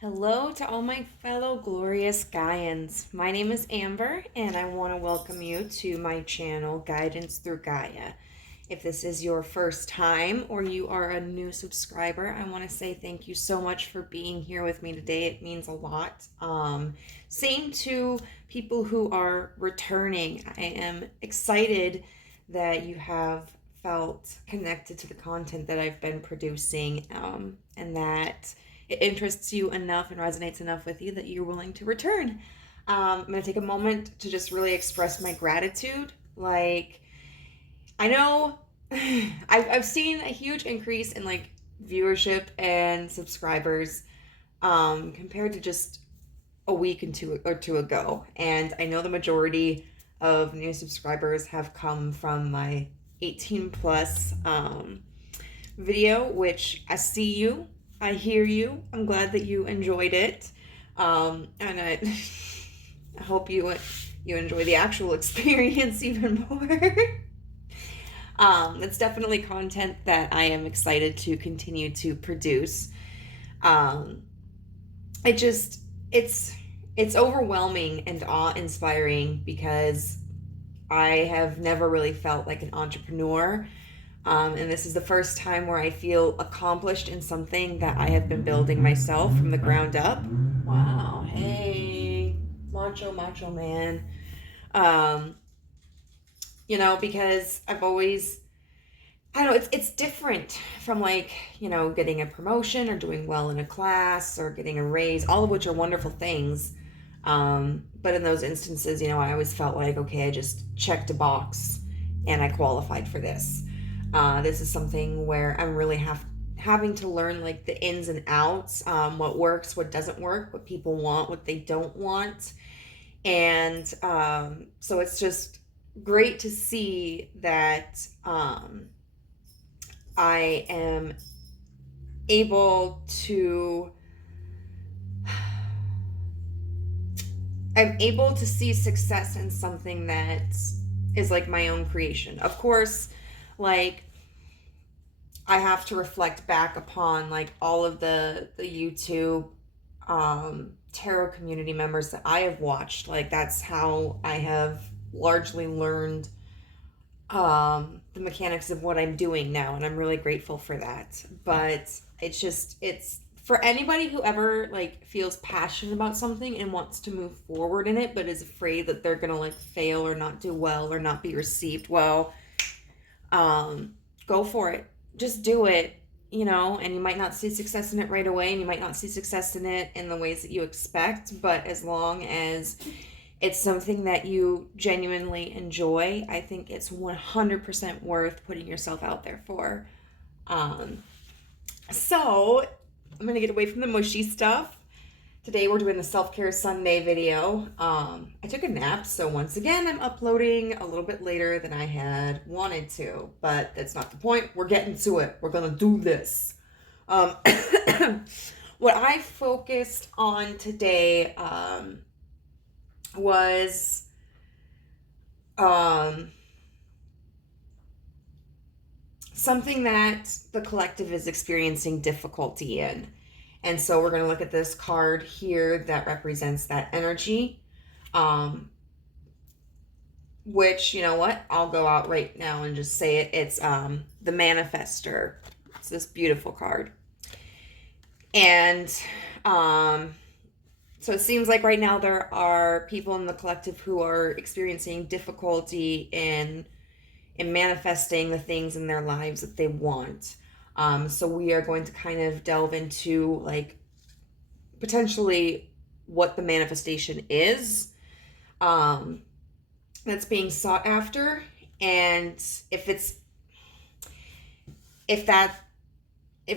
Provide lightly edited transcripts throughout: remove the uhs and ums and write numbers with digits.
Hello to all my fellow glorious Gaians. My name is Amber, and I want to welcome you to my channel, Guidance Through Gaia. If this is your first time or you are a new subscriber, I want to say thank you so much for being here with me today. It means a lot. Same to people who are returning. I am excited that you have felt connected to the content that I've been producing, and that it interests you enough and resonates enough with you that you're willing to return. I'm going to take a moment to just really express my gratitude. I know I've seen a huge increase in viewership and subscribers compared to just a week and two ago. And I know the majority of new subscribers have come from my 18 plus video, which I see you. I hear you. I'm glad that you enjoyed it. And I hope you enjoy the actual experience even more. It's definitely content that I am excited to continue to produce. It's overwhelming and awe-inspiring because I have never really felt like an entrepreneur. And this is the first time where I feel accomplished in something that I have been building myself from the ground up. Wow. Hey, macho man. Um, because I've always, I don't know, it's different from getting a promotion or doing well in a class or getting a raise, all of which are wonderful things. But in those instances, I always felt like, okay, I just checked a box and I qualified for this. This is something where I'm really having to learn the ins and outs, what works, what doesn't work, what people want, what they don't want. And so it's just great to see that I am able to see success in something that is my own creation. Of course, I have to reflect back upon all of the YouTube tarot community members that I have watched. That's how I have largely learned the mechanics of what I'm doing now, and I'm really grateful for that. But it's for anybody who ever feels passionate about something and wants to move forward in it but is afraid that they're gonna fail or not do well or not be received well. Go for it. Just do it, and you might not see success in it right away, and you might not see success in it in the ways that you expect, but as long as it's something that you genuinely enjoy, I think it's 100% worth putting yourself out there for. So I'm going to get away from the mushy stuff. Today we're doing the Self-Care Sunday video. I took a nap, so once again I'm uploading a little bit later than I had wanted to, but that's not the point. We're getting to it. We're going to do this. What I focused on today was something that the collective is experiencing difficulty in. And so we're going to look at this card here that represents that energy, which, you know what, I'll go out right now and just say it. It's the Manifester. It's this beautiful card. And so it seems like right now there are people in the collective who are experiencing difficulty in manifesting the things in their lives that they want. So we are going to kind of delve into potentially what the manifestation is that's being sought after, and if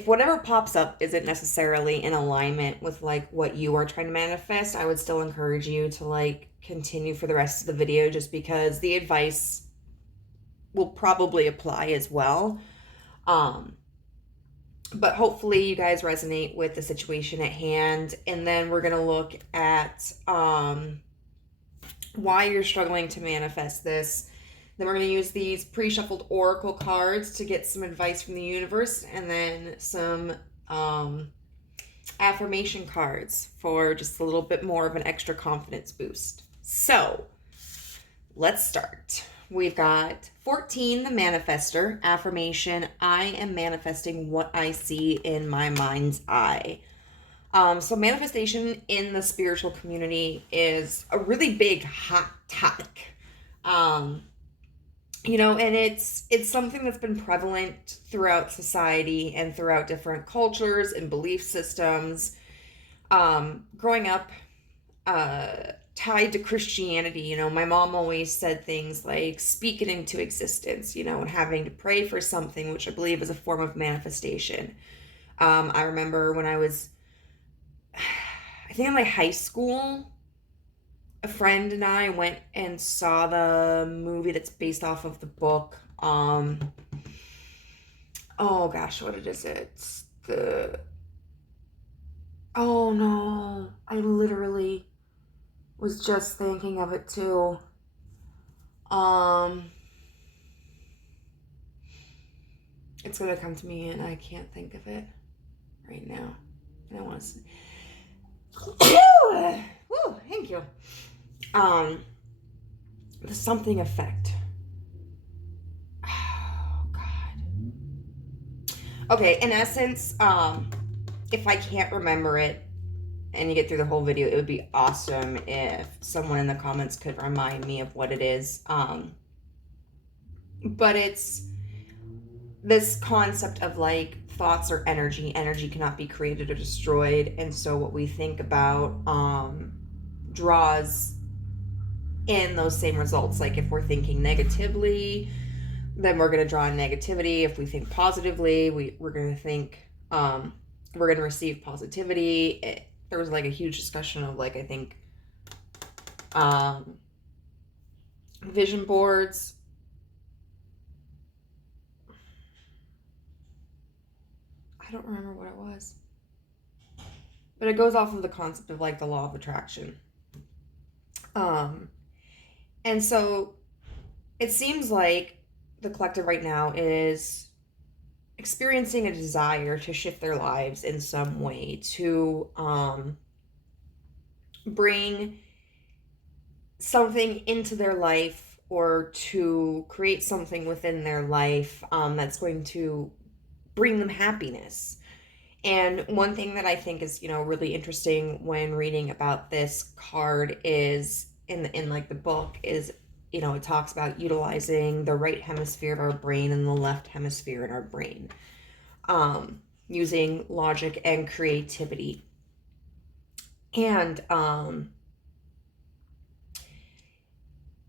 whatever pops up isn't necessarily in alignment with what you are trying to manifest, I would still encourage you to continue for the rest of the video, just because the advice will probably apply as well. But hopefully you guys resonate with the situation at hand. And then we're going to look at why you're struggling to manifest this. Then we're going to use these pre-shuffled oracle cards to get some advice from the universe, and then some affirmation cards for just a little bit more of an extra confidence boost. So let's start. We've got 14, the manifester affirmation. I am manifesting what I see in my mind's eye. So manifestation in the spiritual community is a really big hot topic. And it's something that's been prevalent throughout society and throughout different cultures and belief systems. Growing up, tied to Christianity, my mom always said things like speak it into existence, and having to pray for something, which I believe is a form of manifestation. I remember when I was, I think in my high school, a friend and I went and saw the movie that's based off of the book. Oh gosh, what is it? It's oh no, I literally was just thinking of it too. It's gonna come to me and I can't think of it right now. And I want to. Woo, thank you. The something effect. Oh God. Okay, in essence, if I can't remember it and you get through the whole video, it would be awesome if someone in the comments could remind me of what it is. But it's this concept of like thoughts are energy. Energy cannot be created or destroyed, and so what we think about draws in those same results. Like if we're thinking negatively, then we're going to draw in negativity. If we think positively, we're going to think we're going to receive positivity. There was like a huge discussion of like, I think vision boards. I don't remember what it was, but it goes off of the concept of like the law of attraction. And so it seems like the collective right now is experiencing a desire to shift their lives in some way, to bring something into their life or to create something within their life that's going to bring them happiness. And one thing that I think is, really interesting when reading about this card is in like the book is, it talks about utilizing the right hemisphere of our brain and the left hemisphere in our brain, using logic and creativity. And I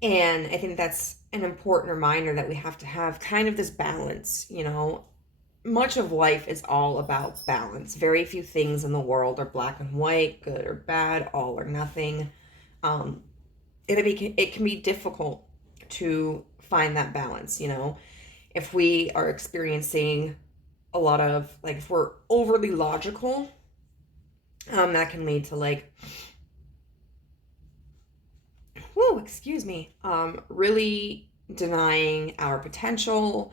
think that's an important reminder that we have to have kind of this balance, Much of life is all about balance. Very few things in the world are black and white, good or bad, all or nothing. It can be difficult to find that balance, If we are experiencing a lot of, like, if we're overly logical, that can lead to, like, really denying our potential.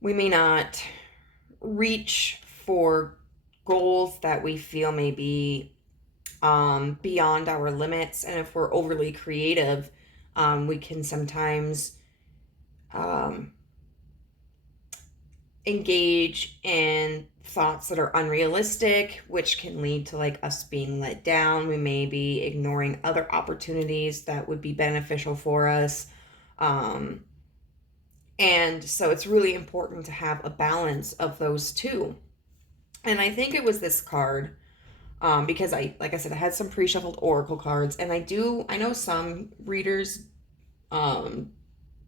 We may not reach for goals that we feel may be beyond our limits. And if we're overly creative, we can sometimes engage in thoughts that are unrealistic, which can lead to like us being let down. We may be ignoring other opportunities that would be beneficial for us. And so it's really important to have a balance of those two. And I think it was this card, because like I said, I had some pre-shuffled oracle cards, and I know some readers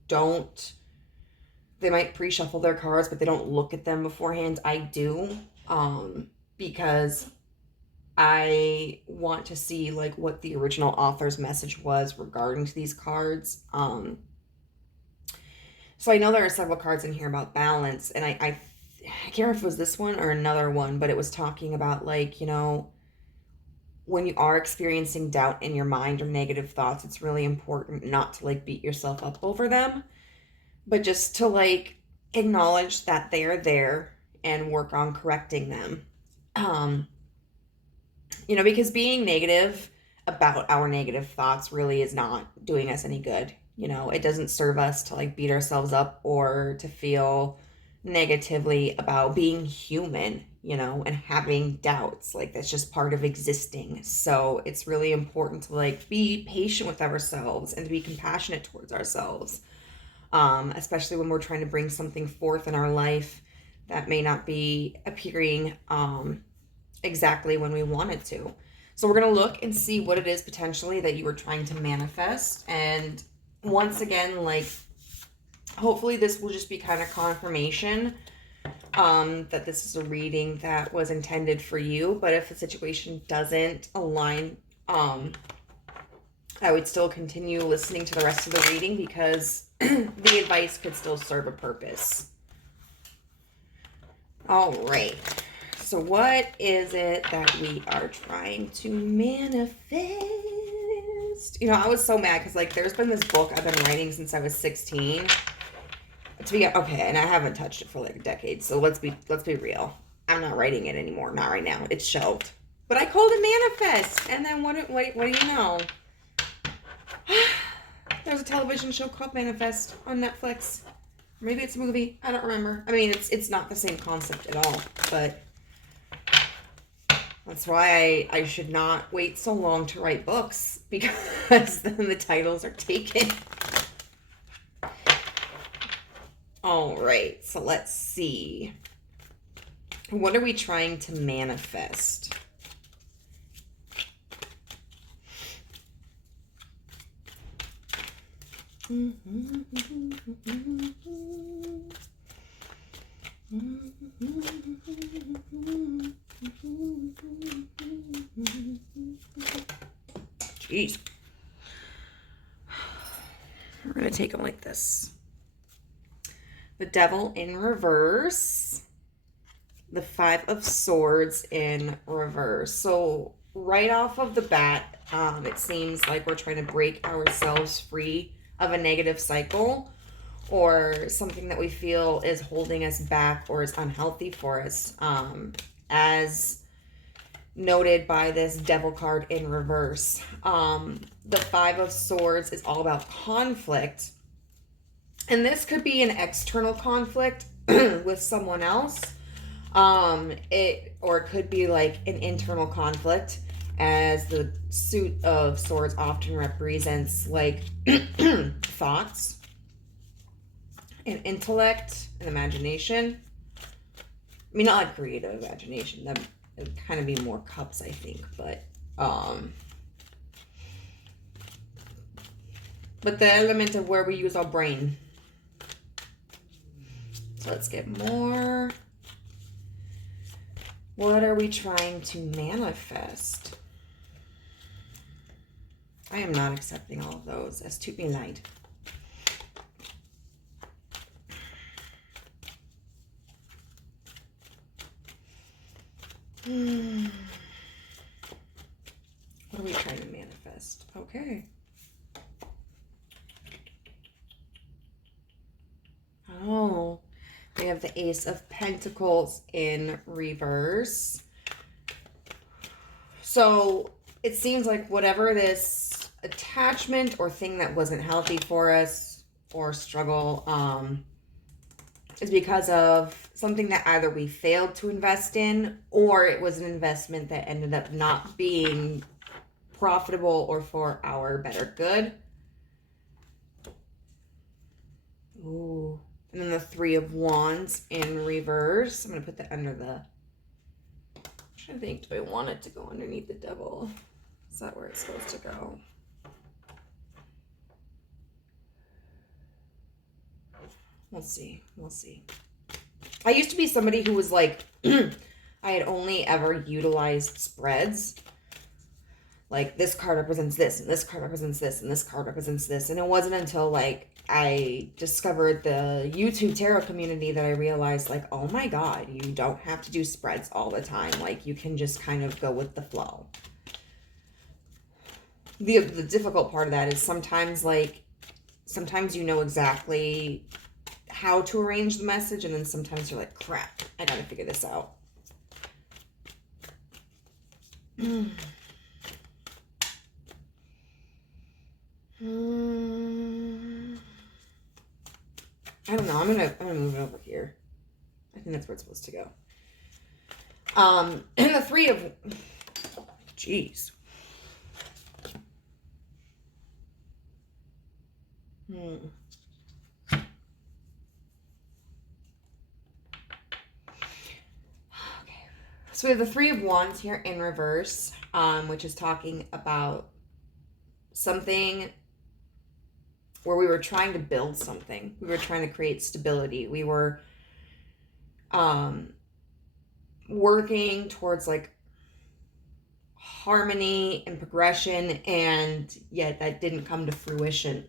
don't, they might pre-shuffle their cards, but they don't look at them beforehand. I do, because I want to see like what the original author's message was regarding to these cards. So I know there are several cards in here about balance, and I can't remember if it was this one or another one, but it was talking about like, when you are experiencing doubt in your mind or negative thoughts, it's really important not to like beat yourself up over them, but just to like acknowledge that they're there and work on correcting them. You know, because being negative about our negative thoughts really is not doing us any good. You know, it doesn't serve us to like beat ourselves up or to feel negatively about being human, you know, and having doubts. Like that's just part of existing. So it's really important to like be patient with ourselves and to be compassionate towards ourselves. Especially when we're trying to bring something forth in our life that may not be appearing exactly when we want it to. So we're going to look and see what it is potentially that you were trying to manifest. And once again, like, hopefully this will just be kind of confirmation that this is a reading that was intended for you. But if the situation doesn't align, I would still continue listening to the rest of the reading because the advice could still serve a purpose. All right. So what is it that we are trying to manifest? You know, I was so mad because like there's been this book I've been writing since I was 16. Okay, and I haven't touched it for like a decade. So let's be real. I'm not writing it anymore. Not right now. It's shelved. But I called it Manifest. And then what do you know? There's a television show called Manifest on Netflix. Maybe it's a movie. I don't remember. I mean, it's not the same concept at all, but that's why I should not wait so long to write books, because then the titles are taken. All right, so let's see. What are we trying to manifest? Jeez. We're going to take them like this. The Devil in reverse. The Five of Swords in reverse. So right off of the bat, it seems like we're trying to break ourselves free of a negative cycle or something that we feel is holding us back or is unhealthy for us. As noted by this Devil card in reverse. The Five of Swords is all about conflict. And this could be an external conflict with someone else. It could be like an internal conflict, as the suit of swords often represents like thoughts and intellect and imagination. I mean, not like creative imagination. That would kind of be more cups, I think. But the element of where we use our brain. So let's get more. What are we trying to manifest? I am not accepting all of those. Es tut mir leid. What are we trying to manifest? Okay. Oh, we have the Ace of Pentacles in reverse. So it seems like whatever this attachment or thing that wasn't healthy for us or struggle is because of something that either we failed to invest in or it was an investment that ended up not being profitable or for our better good. Ooh. And then the Three of Wands in reverse. I'm going to put that under the... I'm trying to think, do I want it to go underneath the Devil? Is that where it's supposed to go? We'll see. We'll see. I used to be somebody who was like, I had only ever utilized spreads. Like, this card represents this, and this card represents this, and this card represents this. And it wasn't until, like, I discovered the YouTube tarot community that I realized, like, oh my God, you don't have to do spreads all the time. Like, you can just kind of go with the flow. The difficult part of that is sometimes you know exactly how to arrange the message, and then sometimes you're like, crap, I gotta figure this out. I don't know. I'm gonna move it over here. I think that's where it's supposed to go. And the three of, jeez. Okay. So we have the Three of Wands here in reverse, which is talking about something where we were trying to build something. We were trying to create stability. We were working towards like harmony and progression, and yet that didn't come to fruition.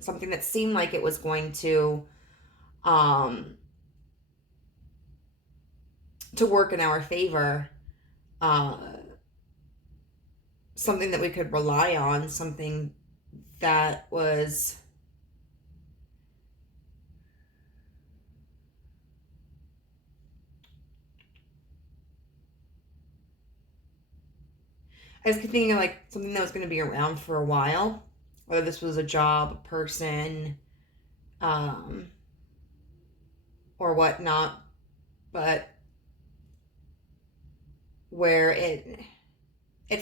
Something that seemed like it was going to work in our favor, something that we could rely on, something that was I was thinking of like something that was going to be around for a while, whether this was a job, a person, or whatnot, but where it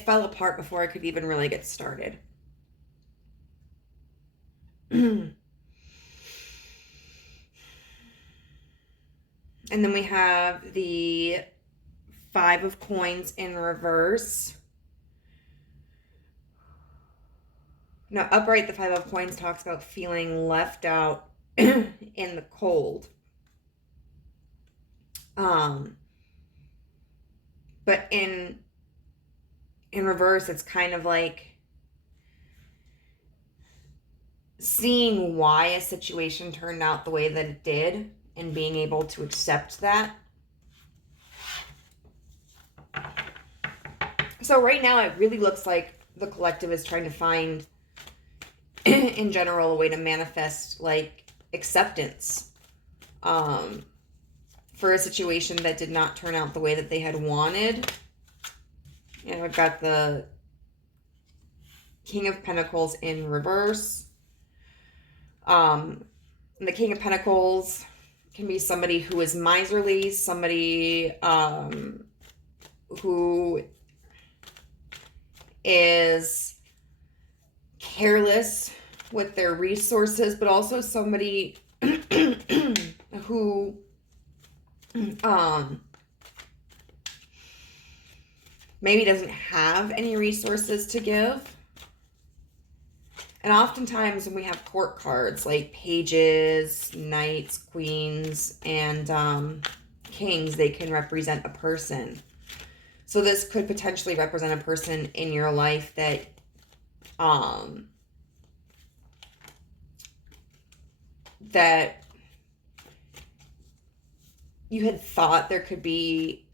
fell apart before I could even really get started. And then we have the Five of Coins in reverse. Now, upright, the Five of Coins talks about feeling left out in the cold. But in reverse, it's kind of like seeing why a situation turned out the way that it did and being able to accept that. So right now, it really looks like the collective is trying to find, in general, a way to manifest like acceptance for a situation that did not turn out the way that they had wanted. And I've got the King of Pentacles in reverse. And the King of Pentacles can be somebody who is miserly, somebody who is careless with their resources, but also somebody who maybe doesn't have any resources to give. And oftentimes when we have court cards like pages, knights, queens, and kings, they can represent a person. So this could potentially represent a person in your life that that you had thought there could be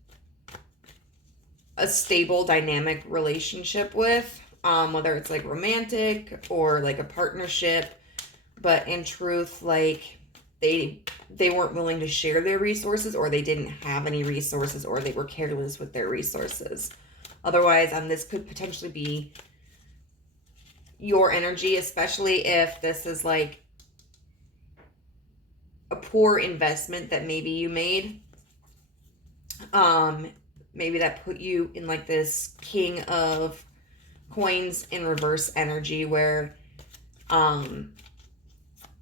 a stable dynamic relationship with, whether it's like romantic or like a partnership, but in truth, like they weren't willing to share their resources, or they didn't have any resources, or they were careless with their resources. Otherwise, this could potentially be your energy, especially if this is like a poor investment that maybe you made. Maybe that put you in like this King of Coins in reverse energy where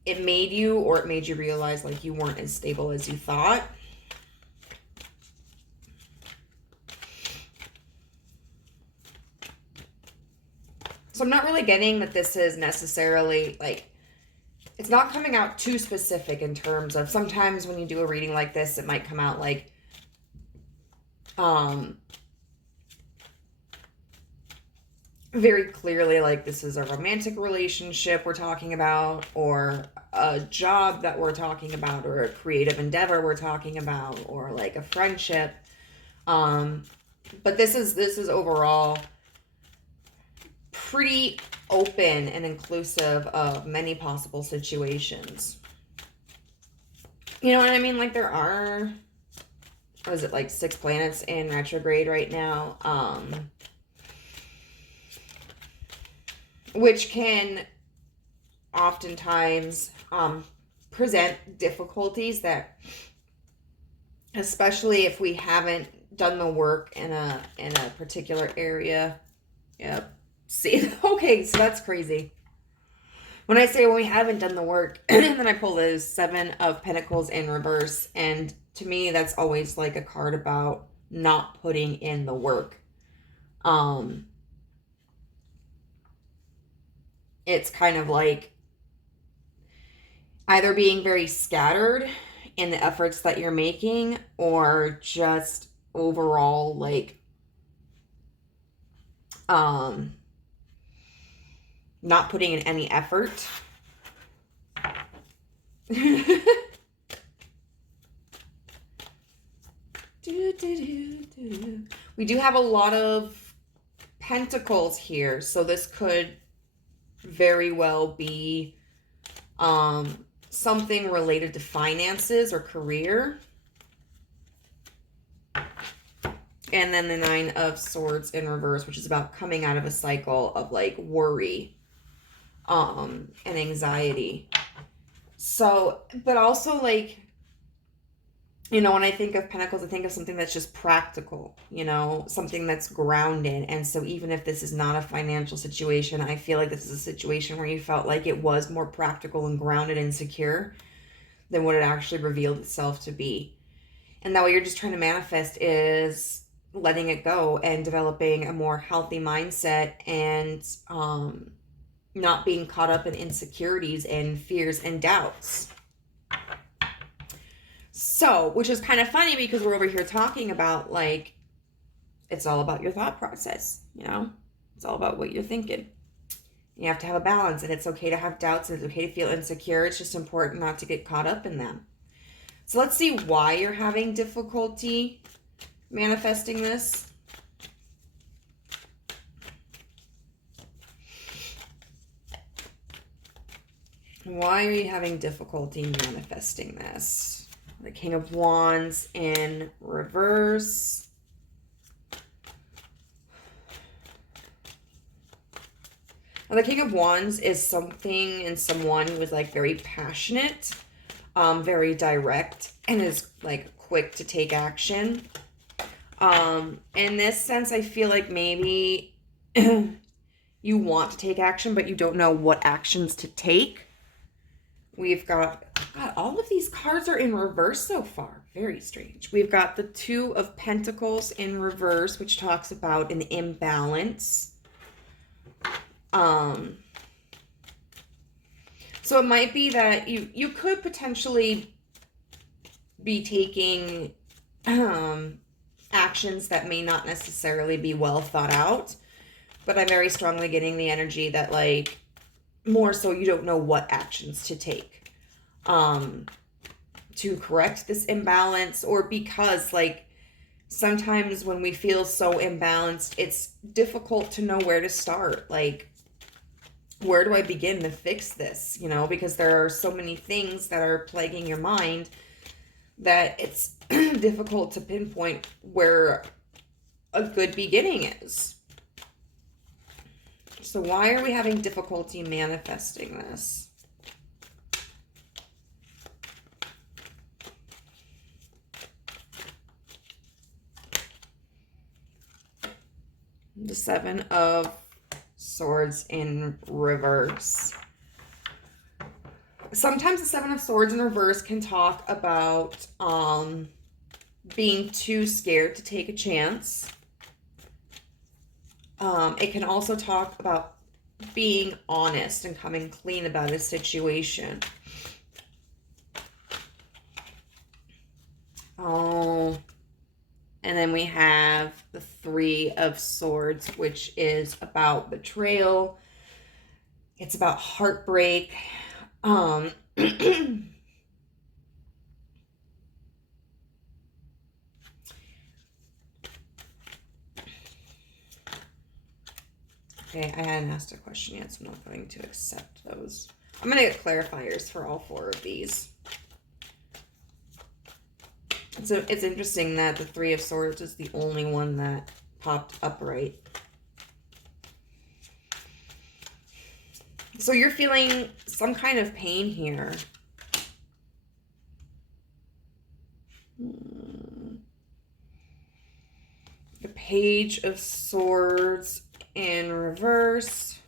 it made you, or it made you realize like you weren't as stable as you thought. So I'm not really getting that this is necessarily like, it's not coming out too specific in terms of, sometimes when you do a reading like this, it might come out like very clearly like this is a romantic relationship we're talking about, or a job that we're talking about, or a creative endeavor we're talking about, or like a friendship. But this is overall pretty open and inclusive of many possible situations. You know what I mean? Like there are, what is it, like 6 planets in retrograde right now. which can oftentimes present difficulties that, especially if we haven't done the work in a particular area. Yep. See, okay, so that's crazy. When I say when we haven't done the work, and then I pull those 7 of Pentacles in reverse, and to me that's always like a card about not putting in the work. It's kind of like either being very scattered in the efforts that you're making, or just overall like not putting in any effort. We do have a lot of Pentacles here, so this could very well be something related to finances or career. And then the 9 of Swords in reverse, which is about coming out of a cycle of like worry and anxiety. So, but also like, you know, when I think of Pentacles, I think of something that's just practical, you know, something that's grounded. And so even if this is not a financial situation, I feel like this is a situation where you felt like it was more practical and grounded and secure than what it actually revealed itself to be. And that what you're just trying to manifest is letting it go and developing a more healthy mindset, and not being caught up in insecurities and fears and doubts. So, which is kind of funny because we're over here talking about like, it's all about your thought process, you know? It's all about what you're thinking. You have to have a balance, and it's okay to have doubts, and it's okay to feel insecure. It's just important not to get caught up in them. So let's see why you're having difficulty manifesting this. Why are you having difficulty manifesting this? The King of Wands in reverse. Now, the King of Wands is something and someone who is like very passionate, very direct, and is like quick to take action. In this sense, I feel like maybe you want to take action, but you don't know what actions to take. We've got, God, all of these cards are in reverse so far. Very strange. We've got the 2 of Pentacles in reverse, which talks about an imbalance. So it might be that you could potentially be taking actions that may not necessarily be well thought out, but I'm very strongly getting the energy that like, more so you don't know what actions to take to correct this imbalance, or because like sometimes when we feel so imbalanced, it's difficult to know where to start. Like, where do I begin to fix this? You know, because there are so many things that are plaguing your mind that it's difficult to pinpoint where a good beginning is. So why are we having difficulty manifesting this? The 7 of Swords in reverse. Sometimes the 7 of Swords in reverse can talk about being too scared to take a chance. It can also talk about being honest and coming clean about a situation. Oh, and then we have the 3 of Swords, which is about betrayal. It's about heartbreak. Okay, I hadn't asked a question yet, so I'm not going to accept those. I'm going to get clarifiers for all 4 of these. So it's interesting that the 3 of Swords is the only one that popped upright. So you're feeling some kind of pain here. The Page of Swords in reverse.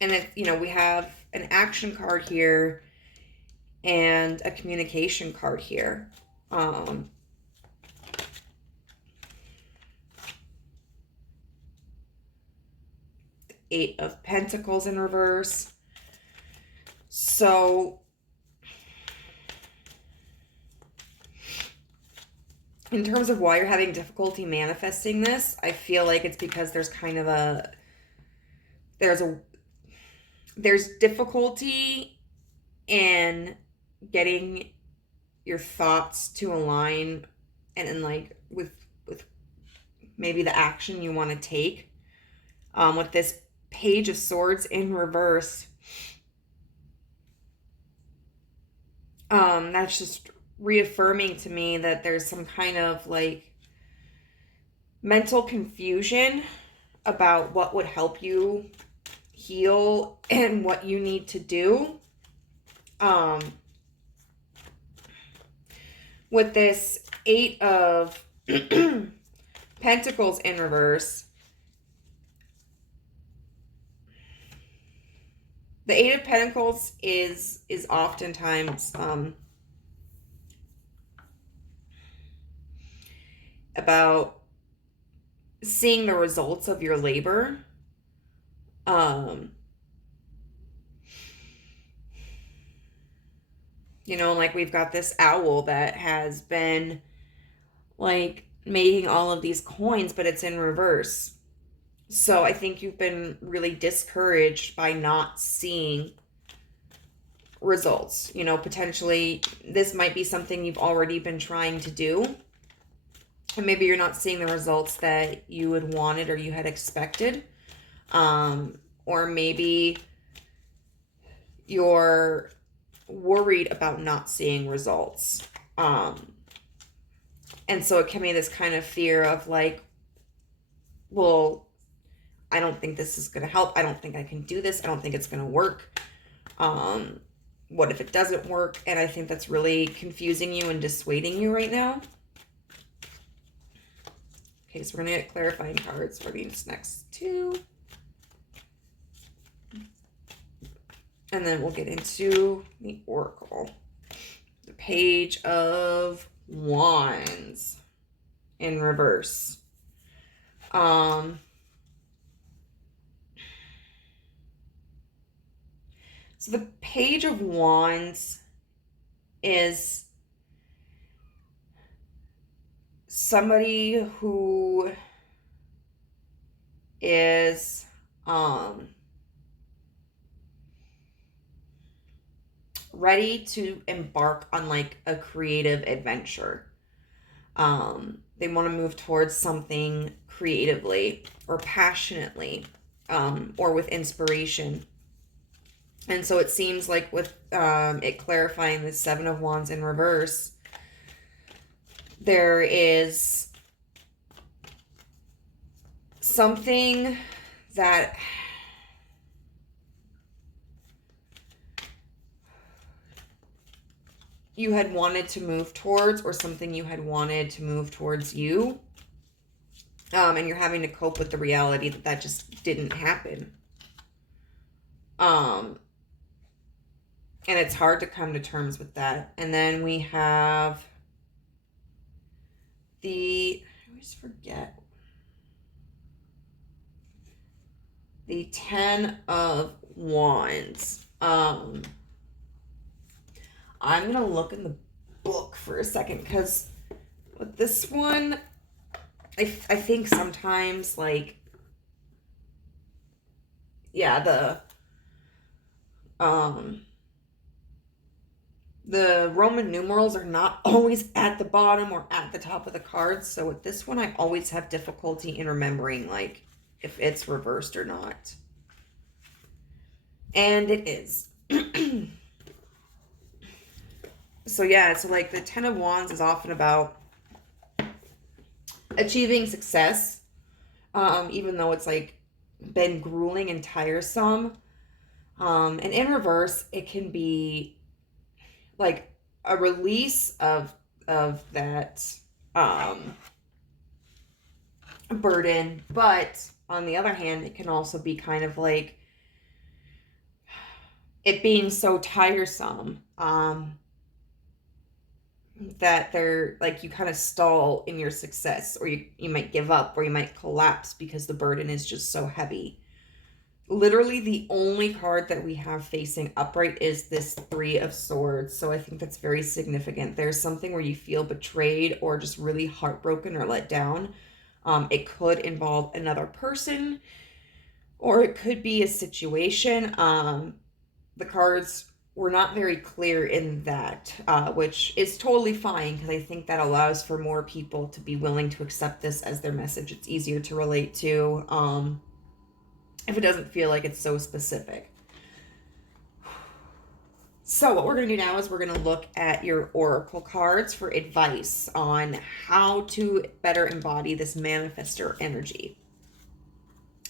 And it, you know, we have an action card here and a communication card here. Eight of Pentacles in reverse. So in terms of why you're having difficulty manifesting this, I feel like it's because there's kind of there's difficulty in getting your thoughts to align and like with maybe the action you want to take. With this Page of Swords in reverse, that's just reaffirming to me that there's some kind of like mental confusion about what would help you heal and what you need to do. With this Eight of Pentacles in reverse, the Eight of Pentacles is oftentimes about seeing the results of your labor. You know, like we've got this owl that has been like making all of these coins, but it's in reverse. So I think you've been really discouraged by not seeing results. You know, potentially this might be something you've already been trying to do, and maybe you're not seeing the results that you had wanted or you had expected. Or maybe you're worried about not seeing results. And so it can be this kind of fear of like, well, I don't think this is going to help. I don't think I can do this. I don't think it's going to work. What if it doesn't work? And I think that's really confusing you and dissuading you right now. Okay, so we're going to get clarifying cards for these next two. And then we'll get into the Oracle. The Page of Wands in reverse. So the Page of Wands is somebody who is ready to embark on like a creative adventure. They want to move towards something creatively or passionately, or with inspiration. And so it seems like with it clarifying the Seven of Wands in reverse, there is something that you had wanted to move towards, or something you had wanted to move towards you. And you're having to cope with the reality that that just didn't happen. And it's hard to come to terms with that. And then we have I always forget. The Ten of Wands. I'm going to look in the book for a second, because with this one, I think sometimes, like, yeah, the Roman numerals are not always at the bottom or at the top of the cards. So with this one, I always have difficulty in remembering, like, if it's reversed or not. And it is. So yeah, so like the Ten of Wands is often about achieving success, even though it's like been grueling and tiresome. And in reverse, it can be like a release of that um burden, but on the other hand, it can also be kind of like it being so tiresome that they're like you kind of stall in your success, or you might give up, or you might collapse because the burden is just so heavy. Literally the only card that we have facing upright is this Three of Swords, so I think that's very significant. There's something where you feel betrayed or just really heartbroken or let down. It could involve another person, or it could be a situation. The cards were not very clear in that, which is totally fine, because I think that allows for more people to be willing to accept this as their message. It's easier to relate to if it doesn't feel like it's so specific. So what we're going to do now is we're going to look at your oracle cards for advice on how to better embody this manifestor energy.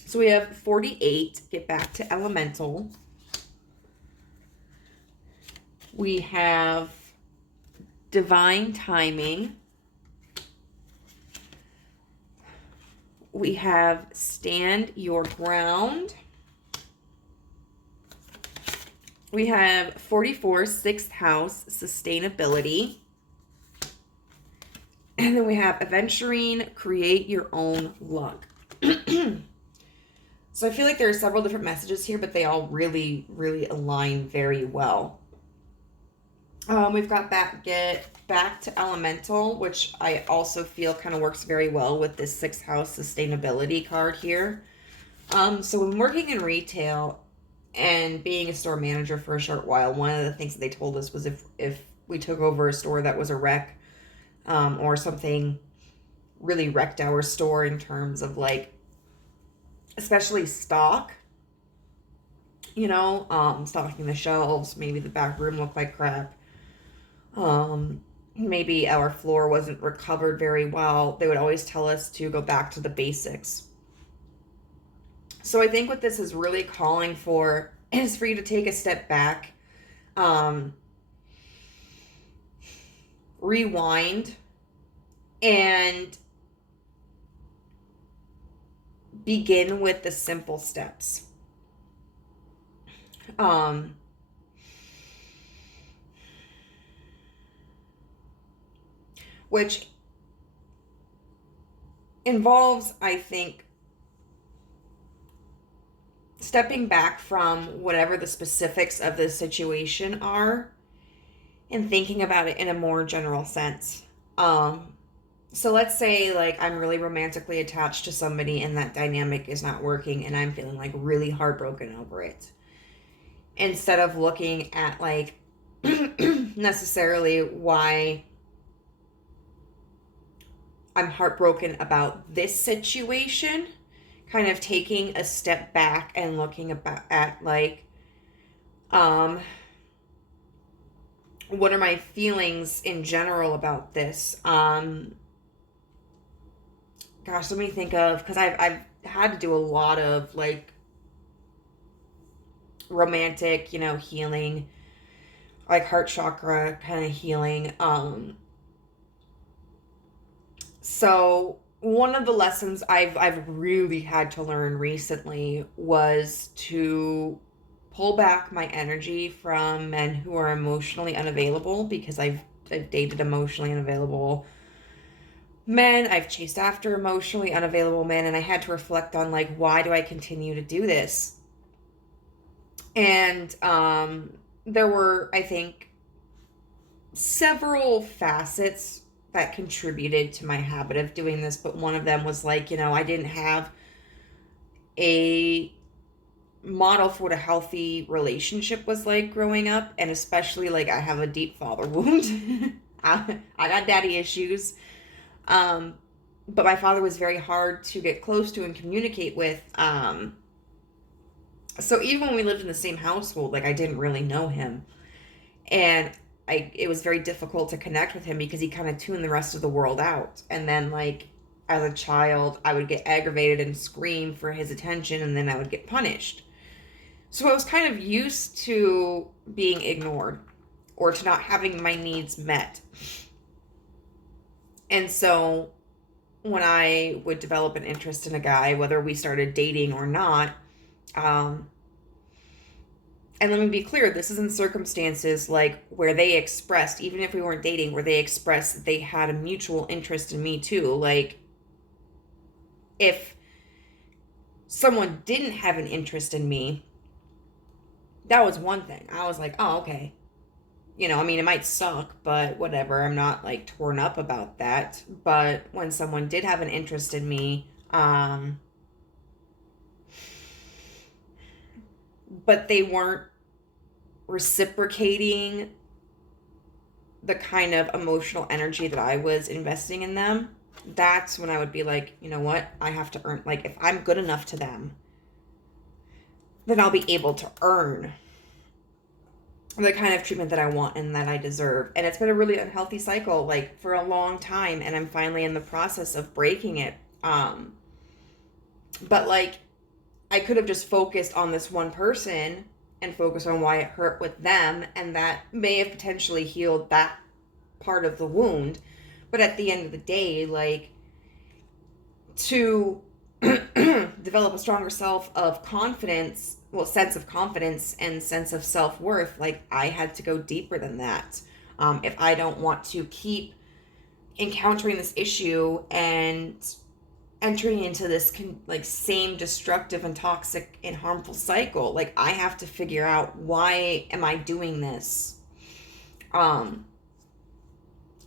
So we have 48, get back to elemental. We have divine timing. We have stand your ground. We have 44, 6th house, sustainability. And then we have adventuring, create your own luck. So I feel like there are several different messages here, but they all really, really align very well. We've got get back to elemental, which I also feel kind of works very well with this 6th house sustainability card here. So when working in retail and being a store manager for a short while, one of the things that they told us was if we took over a store that was a wreck, or something really wrecked our store in terms of like, especially stock, stocking the shelves, maybe the back room looked like crap. Maybe our floor wasn't recovered very well. They would always tell us to go back to the basics. So I think what this is really calling for is for you to take a step back, rewind, and begin with the simple steps. Which involves, I think, stepping back from whatever the specifics of the situation are and thinking about it in a more general sense. So let's say like I'm really romantically attached to somebody and that dynamic is not working and I'm feeling like really heartbroken over it. Instead of looking at like necessarily why I'm heartbroken about this situation, kind of taking a step back and looking at like, what are my feelings in general about this? Gosh, let me think of, because I've had to do a lot of like romantic, healing, like heart chakra kind of healing. So one of the lessons I've really had to learn recently was to pull back my energy from men who are emotionally unavailable, because I've dated emotionally unavailable men. I've chased after emotionally unavailable men, and I had to reflect on like, why do I continue to do this? And there were, I think, several facets that contributed to my habit of doing this, but one of them was like, I didn't have a model for what a healthy relationship was like growing up, and especially like I have a deep father wound. I got daddy issues, but my father was very hard to get close to and communicate with. So even when we lived in the same household, like I didn't really know him, and it was very difficult to connect with him because he kind of tuned the rest of the world out. And then, like, as a child, I would get aggravated and scream for his attention, and then I would get punished. So I was kind of used to being ignored or to not having my needs met. And so when I would develop an interest in a guy, whether we started dating or not, and let me be clear, this is in circumstances like where they expressed, even if we weren't dating, where they expressed that they had a mutual interest in me too. Like, if someone didn't have an interest in me, that was one thing. I was like, oh, okay. You know, I mean, it might suck, but whatever. I'm not like torn up about that. But when someone did have an interest in me, but they weren't reciprocating the kind of emotional energy that I was investing in them, that's when I would be like, you know what? I have to earn, like, if I'm good enough to them, then I'll be able to earn the kind of treatment that I want and that I deserve. And it's been a really unhealthy cycle, like, for a long time, and I'm finally in the process of breaking it. But like, I could have just focused on this one person and focused on why it hurt with them, and that may have potentially healed that part of the wound. But at the end of the day, like, to develop a stronger sense of confidence and sense of self-worth, like, I had to go deeper than that. If I don't want to keep encountering this issue and entering into this like same destructive and toxic and harmful cycle, like, I have to figure out, why am I doing this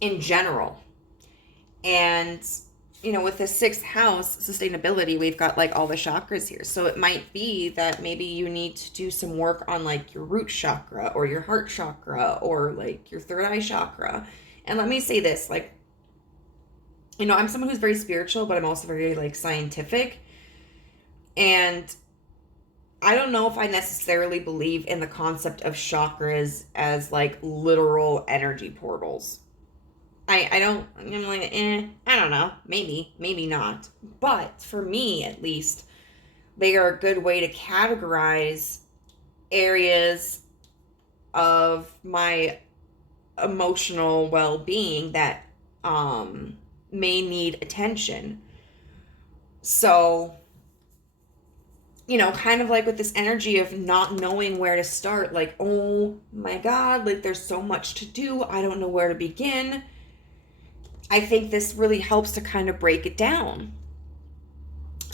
in general? And you know, with the 6th house, sustainability, we've got like all the chakras here. So it might be that maybe you need to do some work on like your root chakra or your heart chakra or like your third eye chakra. And let me say this, like, you know, I'm someone who's very spiritual, but I'm also very like scientific. And I don't know if I necessarily believe in the concept of chakras as like literal energy portals. I'm like, I don't know, maybe not. But for me, at least, they are a good way to categorize areas of my emotional well-being that may need attention. So, you know, kind of like with this energy of not knowing where to start, like, oh my God, like, there's so much to do, I don't know where to begin. I think this really helps to kind of break it down.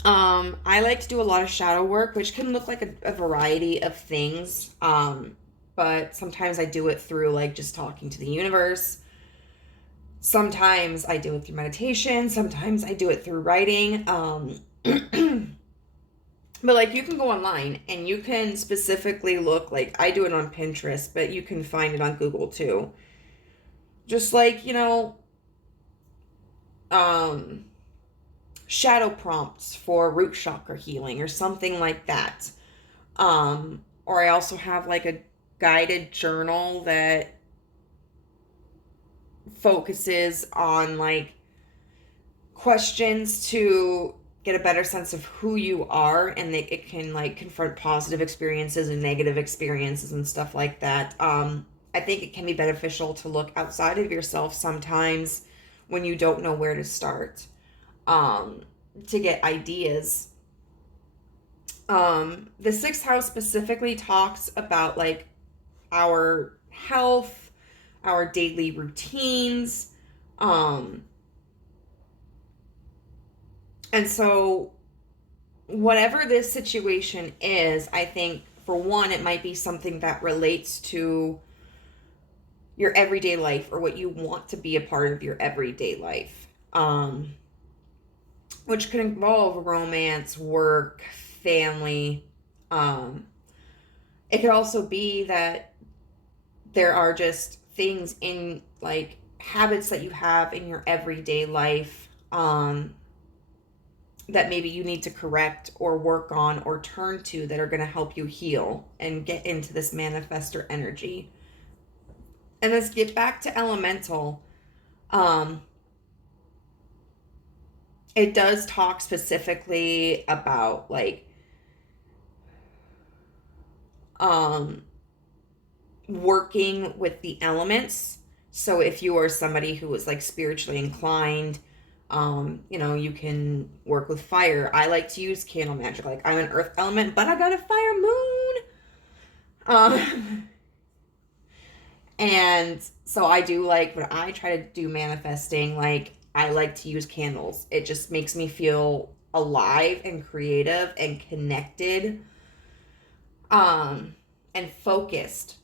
I like to do a lot of shadow work, which can look like a variety of things. But sometimes I do it through like just talking to the universe. Sometimes I do it through meditation. Sometimes I do it through writing. But like, you can go online and you can specifically look, like, I do it on Pinterest, but you can find it on Google too. Just like, you know, shadow prompts for root chakra healing or something like that. Or I also have like a guided journal that focuses on like questions to get a better sense of who you are, and it can like confront positive experiences and negative experiences and stuff like that. I think it can be beneficial to look outside of yourself sometimes when you don't know where to start, to get ideas. The 6th house specifically talks about like our health, our daily routines, and so whatever this situation is, I think for one, it might be something that relates to your everyday life, or what you want to be a part of your everyday life, which could involve romance, work, family. It could also be that there are just things in like habits that you have in your everyday life that maybe you need to correct or work on or turn to, that are going to help you heal and get into this manifestor energy. And let's get back to elemental. It does talk specifically about like working with the elements. So if you are somebody who is like spiritually inclined, you can work with fire. I like to use candle magic. Like I'm an earth element, but I got a fire moon. And so I do like when I try to do manifesting, like I like to use candles. It just makes me feel alive and creative and connected, and focused.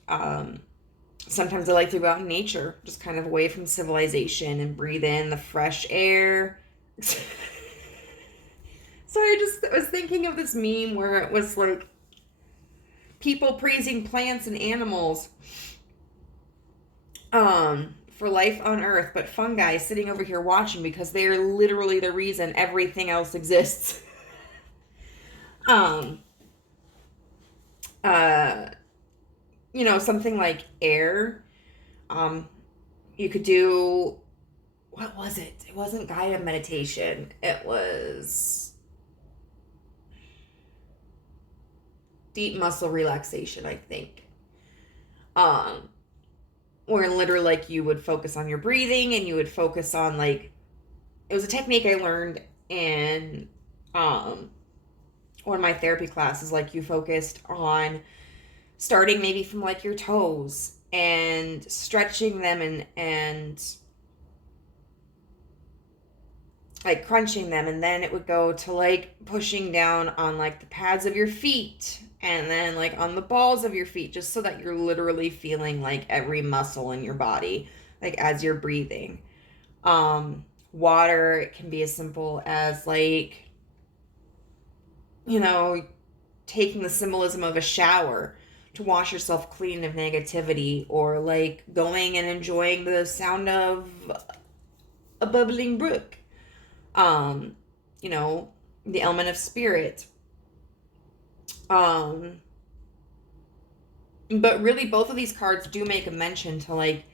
Sometimes I like to go out in nature, just kind of away from civilization and breathe in the fresh air. So I was thinking of this meme where it was like people praising plants and animals for life on Earth, but fungi sitting over here watching because they're literally the reason everything else exists. Something like air. You could do, what was it? It wasn't guided meditation. It was deep muscle relaxation, I think. Where literally like you would focus on your breathing and you would focus on like, it was a technique I learned in one of my therapy classes. Like you focused on starting maybe from like your toes and stretching them and like crunching them, and then it would go to like pushing down on like the pads of your feet and then like on the balls of your feet, just so that you're literally feeling like every muscle in your body like as you're breathing. Water, it can be as simple as like taking the symbolism of a shower to wash yourself clean of negativity, or like going and enjoying the sound of a bubbling brook. The element of spirit. But really both of these cards do make a mention to like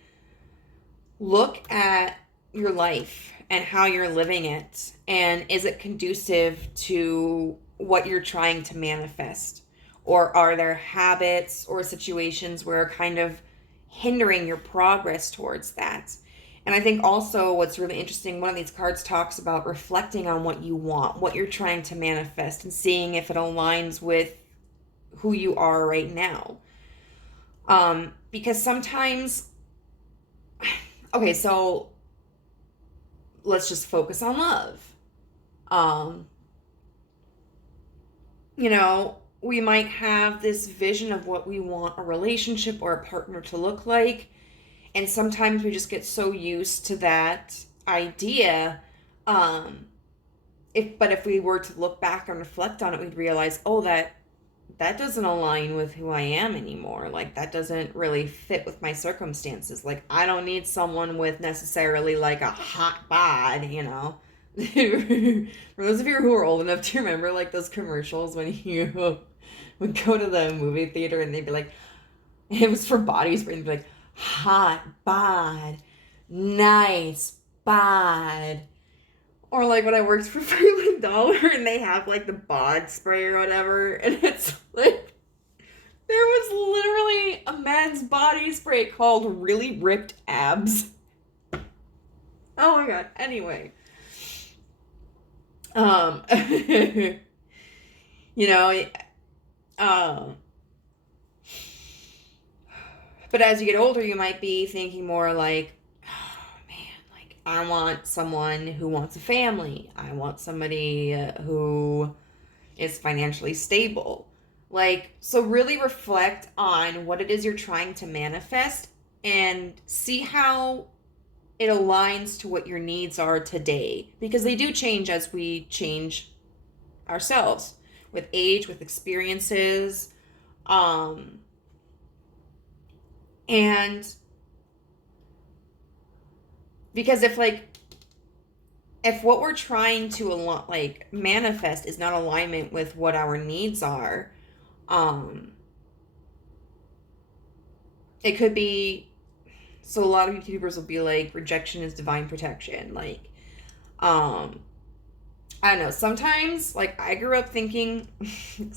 look at your life and how you're living it, and is it conducive to what you're trying to manifest, or are there habits or situations where are kind of hindering your progress towards that? And I think also what's really interesting, one of these cards talks about reflecting on what you want, what you're trying to manifest, and seeing if it aligns with who you are right now. Because sometimes, okay, so let's just focus on love. We might have this vision of what we want a relationship or a partner to look like. And sometimes we just get so used to that idea. If we were to look back and reflect on it, we'd realize, oh, that doesn't align with who I am anymore. Like, that doesn't really fit with my circumstances. Like, I don't need someone with necessarily like a hot bod, For those of you who are old enough to remember like those commercials when you would go to the movie theater and they'd be like, it was for body spray, and they'd be like, hot bod, nice bod. Or like when I worked for Freeland Dollar and they have like the bod spray or whatever, and it's like there was literally a man's body spray called Really Ripped Abs. Oh my god. Anyway. But as you get older, you might be thinking more like, oh man, like I want someone who wants a family. I want somebody who is financially stable. Like, so really reflect on what it is you're trying to manifest and see how it aligns to what your needs are today, because they do change as we change ourselves with age, with experiences, and because if what we're trying to manifest is not alignment with what our needs are, it could be So a lot of YouTubers will be like, rejection is divine protection. Like, I don't know. Sometimes, like, I grew up thinking,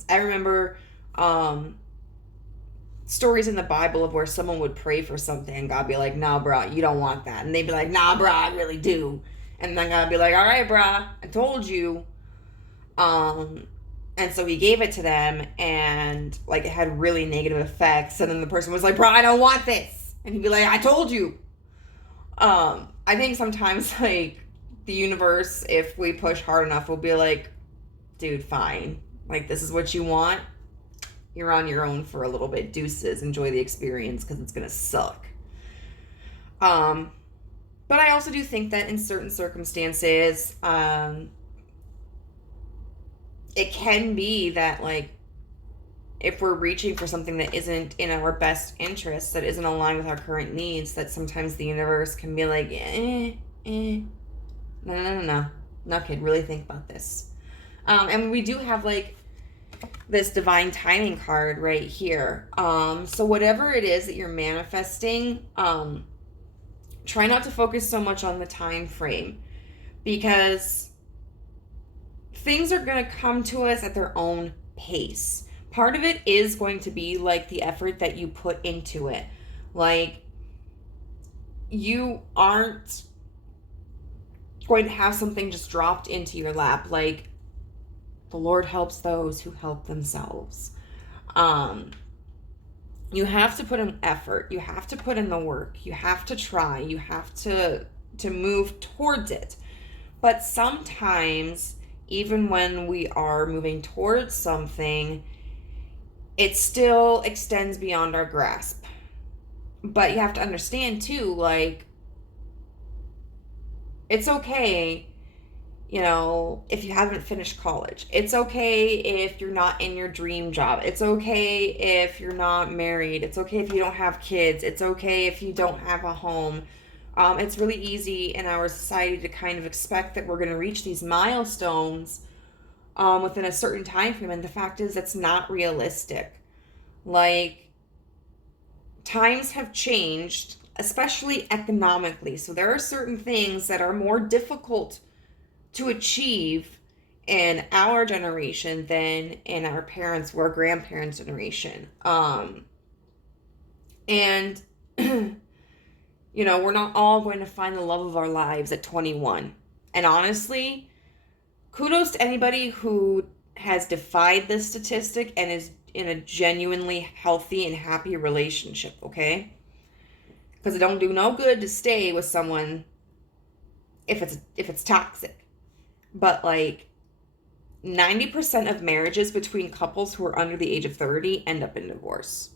I remember, stories in the Bible of where someone would pray for something and God be like, nah, bro, you don't want that. And they'd be like, nah, bro, I really do. And then God would be like, all right, bro, I told you. And so he gave it to them, and like it had really negative effects. And then the person was like, bro, I don't want this. And he'd be like, I told you. I think sometimes like the universe, if we push hard enough, will be like, dude, fine. Like, this is what you want. You're on your own for a little bit. Deuces. Enjoy the experience because it's gonna suck. But I also do think that in certain circumstances, it can be that, like, if we're reaching for something that isn't in our best interest, that isn't aligned with our current needs, that sometimes the universe can be like, no, kid, really think about this. And we do have, like, this divine timing card right here. So whatever it is that you're manifesting, try not to focus so much on the time frame, because things are going to come to us at their own pace. Part of it is going to be like the effort that you put into it. Like, you aren't going to have something just dropped into your lap. Like, the Lord helps those who help themselves. You have to put in effort. You have to put in the work. You have to try. You have to move towards it. But sometimes, even when we are moving towards something, it still extends beyond our grasp. But you have to understand too, like, it's okay, you know, if you haven't finished college. It's okay if you're not in your dream job. It's okay if you're not married. It's okay if you don't have kids. It's okay if you don't have a home. It's really easy in our society to kind of expect that we're going to reach these milestones within a certain time frame, and the fact is that's not realistic. Like, times have changed, especially economically. So there are certain things that are more difficult to achieve in our generation than in our parents' or grandparents' generation. And you know, we're not all going to find the love of our lives at 21. And honestly, kudos to anybody who has defied this statistic and is in a genuinely healthy and happy relationship, okay? Because it don't do no good to stay with someone if it's toxic. But like 90% of marriages between couples who are under the age of 30 end up in divorce.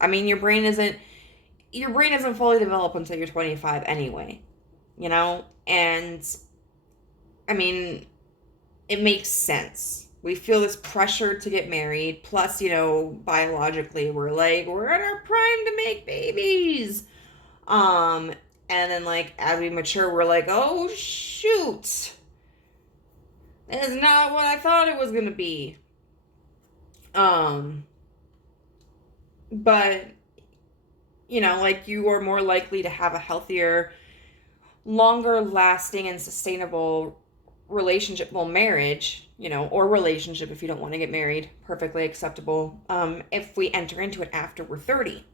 I mean, your brain isn't fully developed until you're 25 anyway, you know? And I mean, it makes sense. We feel this pressure to get married. Plus, you know, biologically, we're in our prime to make babies. And then, like, as we mature, we're like, oh, shoot. That is not what I thought it was going to be. But, you know, like, you are more likely to have a healthier, longer lasting and sustainable relationship, well, marriage, you know, or relationship if you don't want to get married, perfectly acceptable, if we enter into it after we're 30.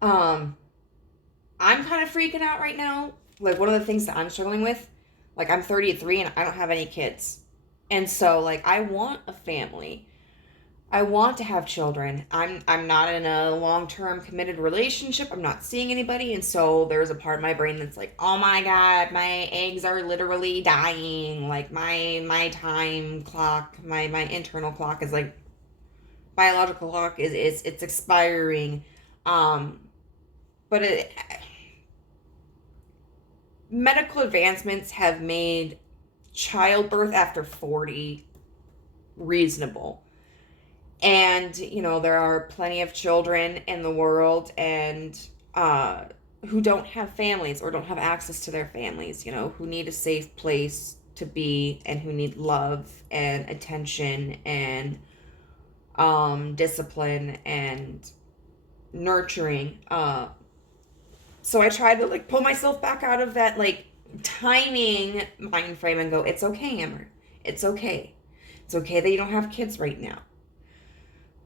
I'm kind of freaking out right now. Like, one of the things that I'm struggling with, like, I'm 33 and I don't have any kids. And so, like, I want a family. I want to have children. I'm not in a long-term committed relationship. I'm not seeing anybody. And so there's a part of my brain that's like, oh my God, my eggs are literally dying. Like, my time clock, my internal clock is like, biological clock is it's expiring. But medical advancements have made childbirth after 40 reasonable. And, you know, there are plenty of children in the world and who don't have families or don't have access to their families, you know, who need a safe place to be and who need love and attention and discipline and nurturing. So I try to like pull myself back out of that like timing mind frame and go, it's okay, Amber. It's okay. It's okay that you don't have kids right now.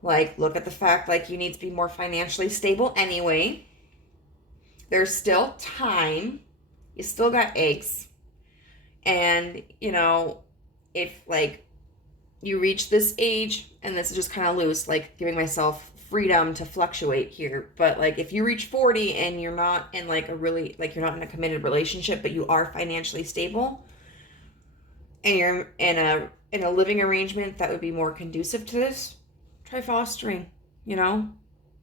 Like, look at the fact like you need to be more financially stable anyway. There's still time. You still got eggs. And, you know, if like you reach this age, and this is just kind of loose, like giving myself freedom to fluctuate here, but like if you reach 40 and you're not in like a really, like you're not in a committed relationship, but you are financially stable and you're in a living arrangement that would be more conducive to this, try fostering, you know,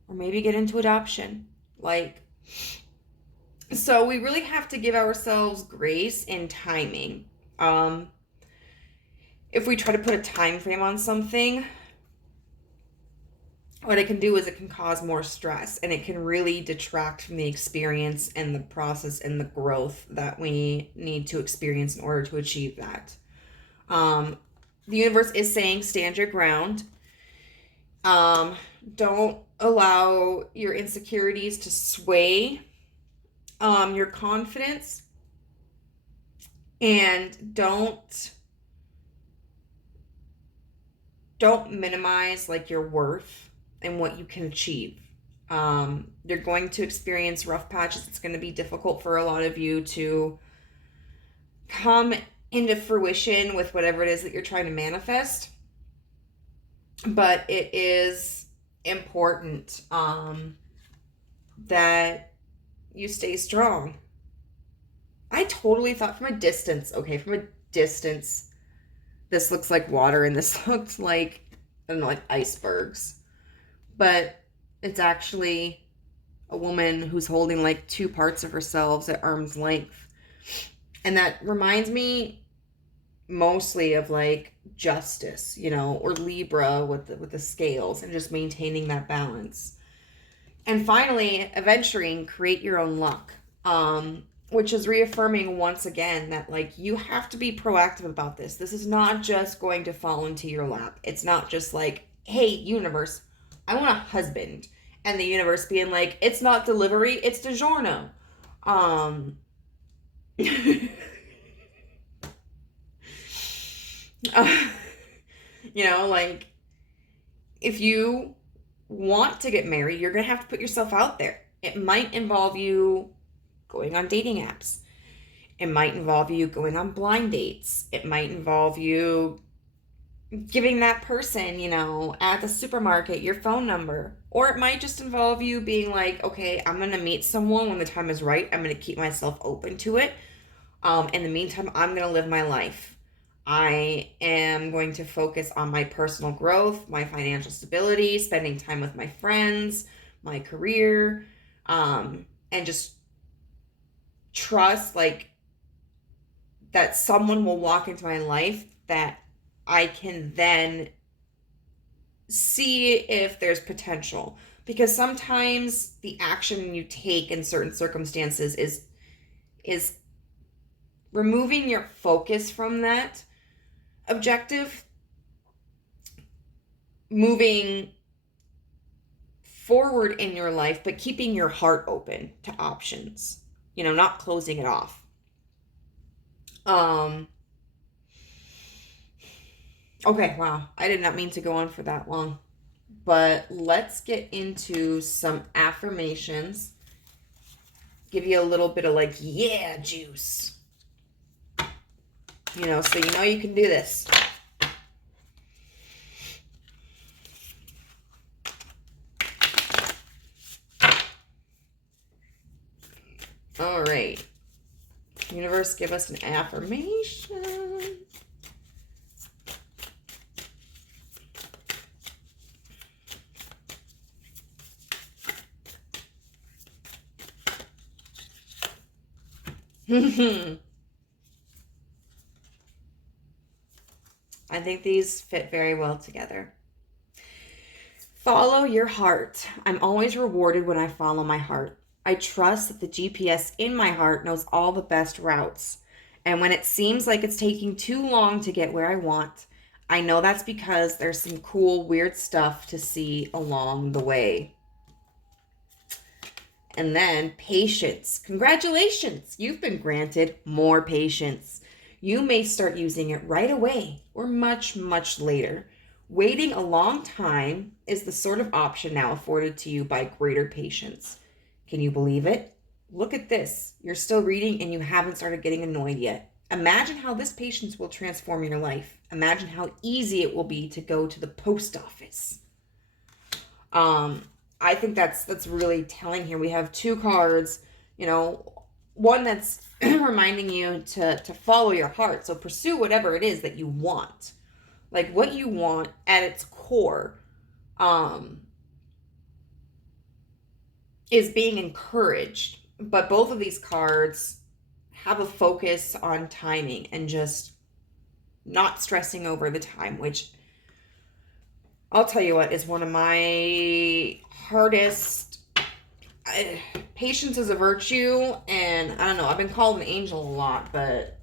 or maybe get into adoption. Like, so we really have to give ourselves grace and timing. If we try to put a time frame on something, what it can do is it can cause more stress, and it can really detract from the experience and the process and the growth that we need to experience in order to achieve that. The universe is saying stand your ground. Don't allow your insecurities to sway your confidence, and don't minimize like your worth and what you can achieve. You're going to experience rough patches. It's going to be difficult for a lot of you to come into fruition with whatever it is that you're trying to manifest. But it is important that you stay strong. I totally thought from a distance, this looks like water and this looks like, I don't know, like icebergs. But it's actually a woman who's holding like two parts of herself at arm's length. And that reminds me mostly of like justice, you know, or Libra with the scales and just maintaining that balance. And finally, adventuring, create your own luck. Which is reaffirming once again that like you have to be proactive about this. This is not just going to fall into your lap. It's not just like, hey, universe, I want a husband. And the universe being like, it's not delivery, it's DiGiorno. You know, like if you want to get married, you're going to have to put yourself out there. It might involve you going on dating apps. It might involve you going on blind dates. It might involve you giving that person, you know, at the supermarket your phone number. Or it might just involve you being like, okay, I'm going to meet someone when the time is right. I'm going to keep myself open to it. In the meantime, I'm going to live my life. I am going to focus on my personal growth, my financial stability, spending time with my friends, my career, and just trust like that someone will walk into my life that I can then see if there's potential. Because sometimes the action you take in certain circumstances is removing your focus from that objective, moving forward in your life, but keeping your heart open to options, you know, not closing it off. Okay, wow, I did not mean to go on for that long, but let's get into some affirmations, give you a little bit of like, yeah, juice, you know, so you know you can do this. All right. Universe, give us an affirmation. I think these fit very well together. Follow your heart. I'm always rewarded when I follow my heart. I trust that the GPS in my heart knows all the best routes. And when it seems like it's taking too long to get where I want, I know that's because there's some cool, weird stuff to see along the way. And then patience. Congratulations, you've been granted more patience. You may start using it right away or much, much later. Waiting a long time is the sort of option now afforded to you by greater patience. Can you believe it? Look at this. You're still reading and you haven't started getting annoyed yet. Imagine how this patience will transform your life. Imagine how easy it will be to go to the post office. I think that's really telling here. We have two cards, one that's reminding you to follow your heart. So pursue whatever it is that you want. Like what you want at its core is being encouraged. But both of these cards have a focus on timing and just not stressing over the time, which I'll tell you what is one of my hardest. Patience is a virtue, and I don't know, I've been called an angel a lot, but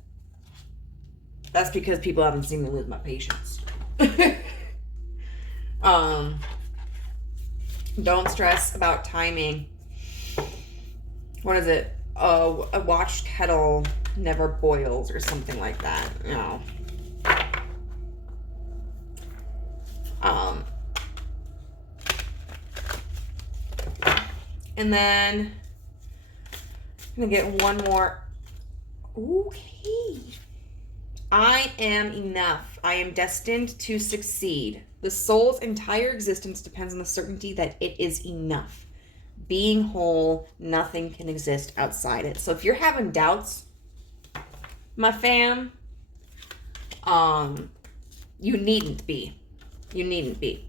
that's because people haven't seen me lose my patience. Don't stress about timing. What is it? A watched kettle never boils, or something like that, And then I'm gonna get one more. Okay. I am enough. I am destined to succeed. The soul's entire existence depends on the certainty that it is enough. Being whole, nothing can exist outside it. So if you're having doubts, my fam, you needn't be. You needn't be.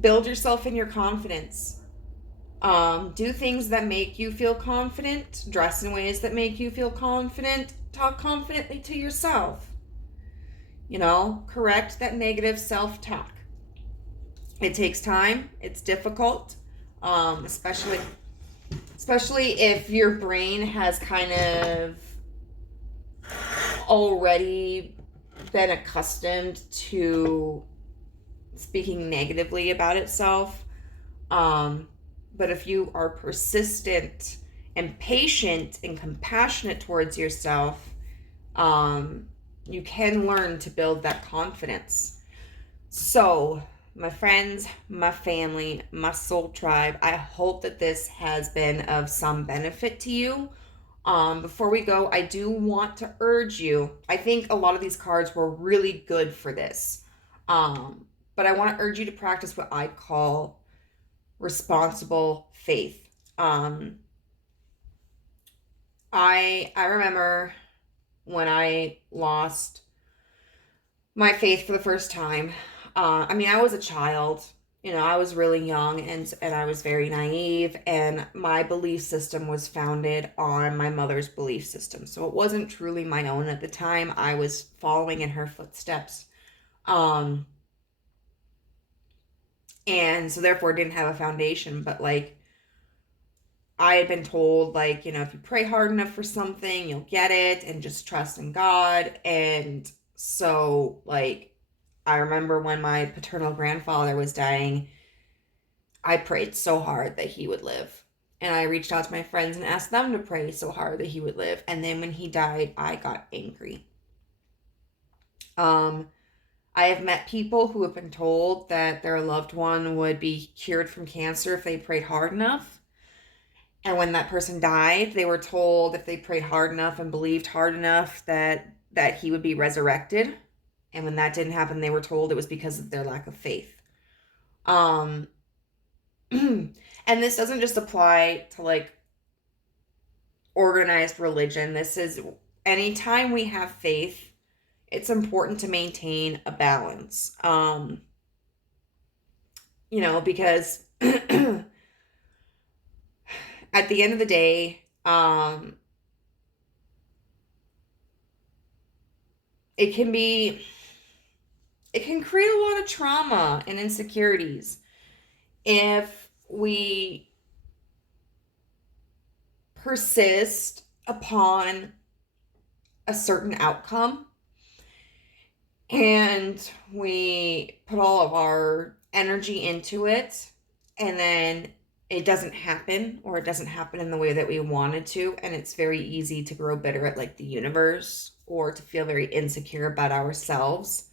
Build yourself in your confidence. Do things that make you feel confident. Dress in ways that make you feel confident. Talk confidently to yourself. Correct that negative self-talk. It takes time. It's difficult, especially if your brain has kind of already been accustomed to speaking negatively about itself. But if you are persistent and patient and compassionate towards yourself, you can learn to build that confidence. So, my friends, my family, my soul tribe, I hope that this has been of some benefit to you. Before we go, I do want to urge you. I think a lot of these cards were really good for this. But I want to urge you to practice what I call responsible faith. I remember when I lost my faith for the first time. I was a child. I was really young and I was very naive, and my belief system was founded on my mother's belief system. So it wasn't truly my own at the time. I was following in her footsteps. And so therefore didn't have a foundation, but I had been told, if you pray hard enough for something, you'll get it, and just trust in God. And so I remember when my paternal grandfather was dying, I prayed so hard that he would live. And I reached out to my friends and asked them to pray so hard that he would live. And then when he died, I got angry. I have met people who have been told that their loved one would be cured from cancer if they prayed hard enough. And when that person died, they were told if they prayed hard enough and believed hard enough that he would be resurrected. And when that didn't happen, they were told it was because of their lack of faith. And this doesn't just apply to organized religion. This is anytime we have faith, it's important to maintain a balance. Because at the end of the day, it can create a lot of trauma and insecurities if we persist upon a certain outcome and we put all of our energy into it, and then it doesn't happen, or it doesn't happen in the way that we wanted to, and it's very easy to grow bitter at like the universe, or to feel very insecure about ourselves.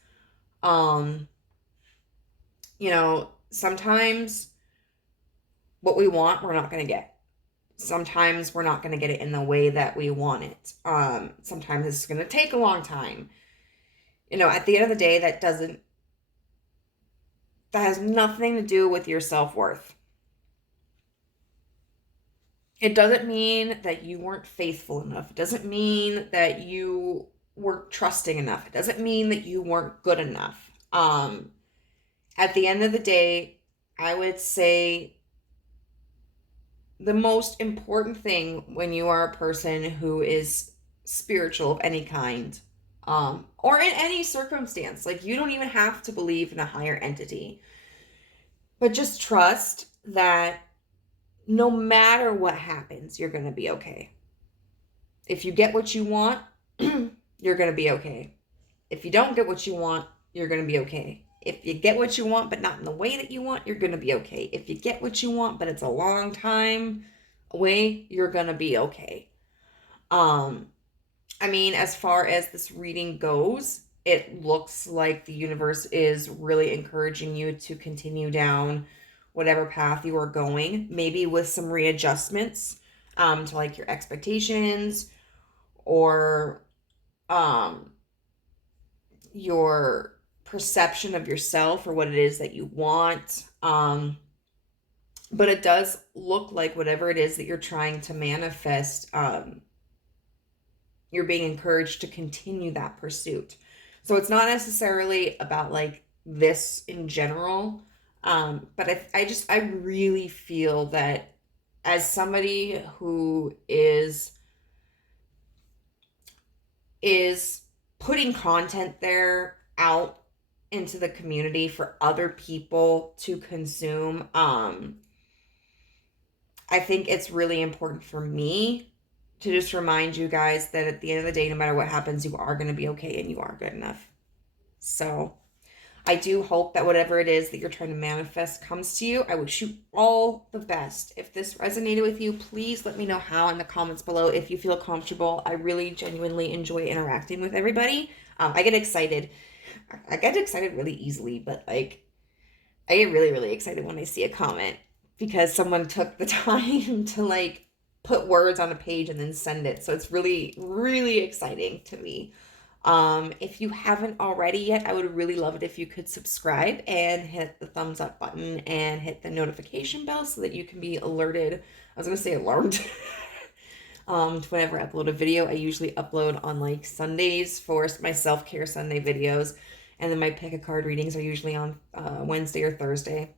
You know, sometimes what we want, we're not going to get. Sometimes we're not going to get it in the way that we want it. Sometimes it's going to take a long time. You know, at the end of the day, that has nothing to do with your self-worth. It doesn't mean that you weren't faithful enough. It doesn't mean that you weren't trusting enough. It doesn't mean that you weren't good enough. At the end of the day, I would say the most important thing when you are a person who is spiritual of any kind, or in any circumstance, like you don't even have to believe in a higher entity, but just trust that no matter what happens, you're going to be okay. If you get what you want, you're going to be okay. If you don't get what you want, you're going to be okay. If you get what you want, but not in the way that you want, you're going to be okay. If you get what you want, but it's a long time away, you're going to be okay. I mean, as far as this reading goes, it looks like the universe is really encouraging you to continue down whatever path you are going, maybe with some readjustments to like your expectations, or your perception of yourself, or what it is that you want. But it does look like whatever it is that you're trying to manifest, you're being encouraged to continue that pursuit. So it's not necessarily about like this in general. But I really feel that as somebody who is putting content there out into the community for other people to consume, I think it's really important for me to just remind you guys that at the end of the day, no matter what happens, you are going to be okay, and you are good enough. So I do hope that whatever it is that you're trying to manifest comes to you. I wish you all the best. If this resonated with you, please let me know how in the comments below if you feel comfortable. I really genuinely enjoy interacting with everybody. I get excited. I get excited really easily, but like I get really, really excited when I see a comment because someone took the time to like put words on a page and then send it. So it's really, really exciting to me. If you haven't already yet, I would really love it if you could subscribe and hit the thumbs up button and hit the notification bell so that you can be alerted. I was going to say alarmed. To whenever I upload a video. I usually upload on like Sundays for my self-care Sunday videos. And then my pick a card readings are usually on Wednesday or Thursday.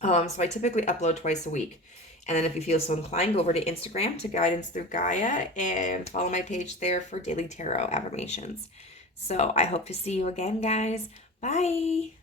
So I typically upload twice a week. And then if you feel so inclined, go over to Instagram to Guidance Through Gaia and follow my page there for daily tarot affirmations. So I hope to see you again, guys. Bye.